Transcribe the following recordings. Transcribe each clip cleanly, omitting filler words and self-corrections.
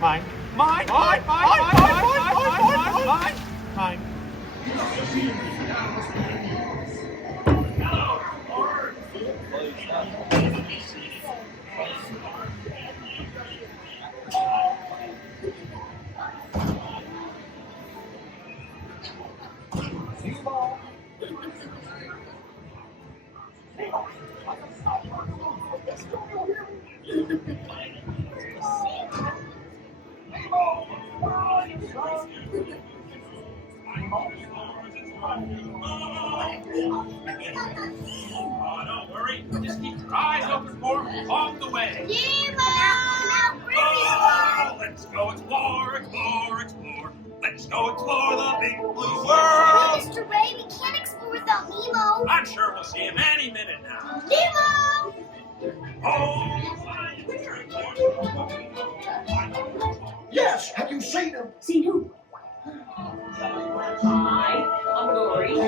Mine. Mine. Mine. Mine. Mine. Mine. Mine. Mine. Oh, don't worry. Just keep your eyes open for him along the way. Nemo! Oh, let's go explore, explore, explore. Let's go explore the big blue world. Mr. Ray, we can't explore without Nemo. I'm sure we'll see him any minute now. Nemo! Oh, Yes, have you seen him? Seen who? Hi, I'm Dory.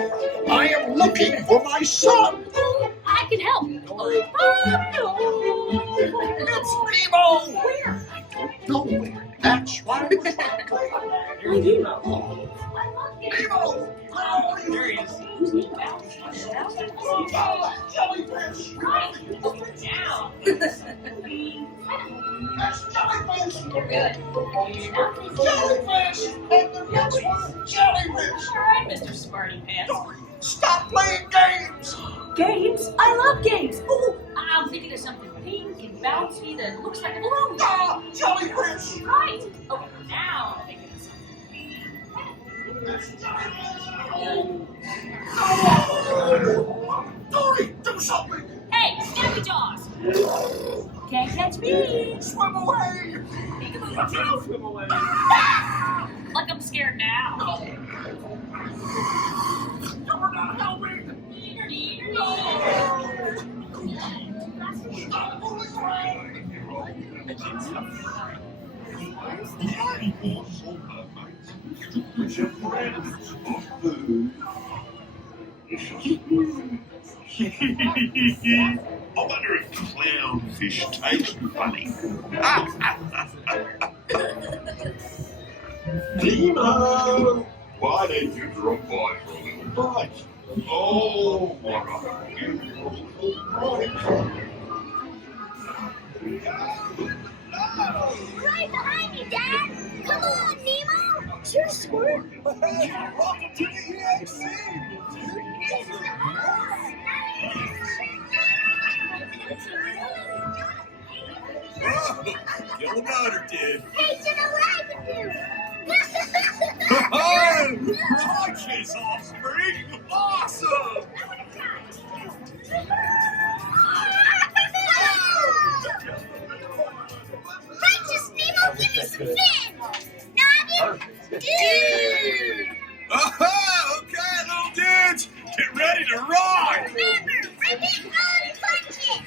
I am looking for my son. I can help. It's Nemo. Where? I don't know where. That's why I'm trying to find Nemo. Nemo. Oh, there he is. Who's Nemo? jellyfish. Right. Now. That's jellyfish. You're good. Jellyfish. And the next one, jellyfish. All right, Mr. Smarty Pants. Dory, stop playing games. Games? I love games. Oh, I'm thinking of something pink and bouncy that looks like a balloon. Ah, jellyfish. Right. Okay, now I'm thinking of something. Dory, do something. Hey, Snappy Jaws. Can't catch me. Swim away. Peekaboo. Swim away. Like I'm scared now. You're not helping. Stop fooling around. I wonder if clownfish taste funny. Nemo! Why don't you drop by for a little bite? Oh, what a beautiful bite! Right behind you, Dad! Come on, Nemo! Sure, Squirt! Welcome to the EXC. Kill the motor, kid. Hey, you know what I would do? Righteous offspring! Awesome! Righteous Nemo, give me some fin! Noggin! Dude! Aha! Okay, little dudes, get ready to ride! Remember, rip it, roll, and punch it!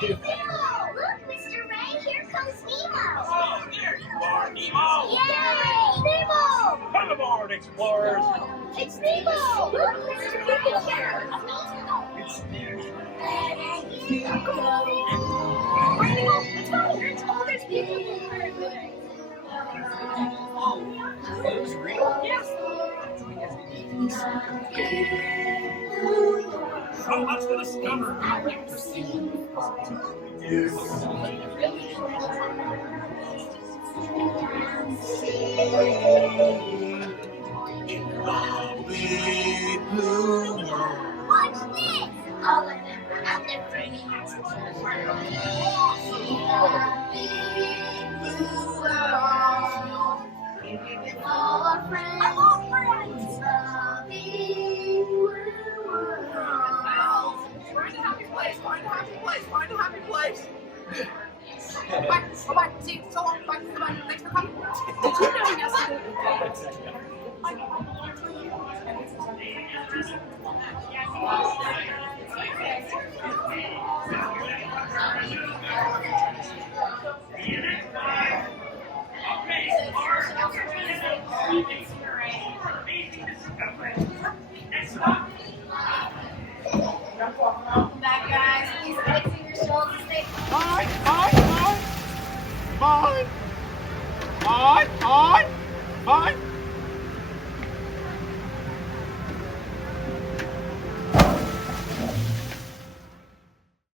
Look, Mr. Ray, here comes Nemo! Oh, there you are, Nemo. Yay! Nemo! Come aboard, explorers. It's Nemo! Look, Mr. Ray, here! Come on, Nemo! Nemo, let's go! Oh, there's people here! Is it real? Yes! So much to discover. Watch this! All of them are out there bringing us to the world. All our friends. All friends. Find a happy place, find a happy place, find a happy place. Bye, bye, see you so long, bye, bye, thanks for coming. Did you know yesterday? Fine.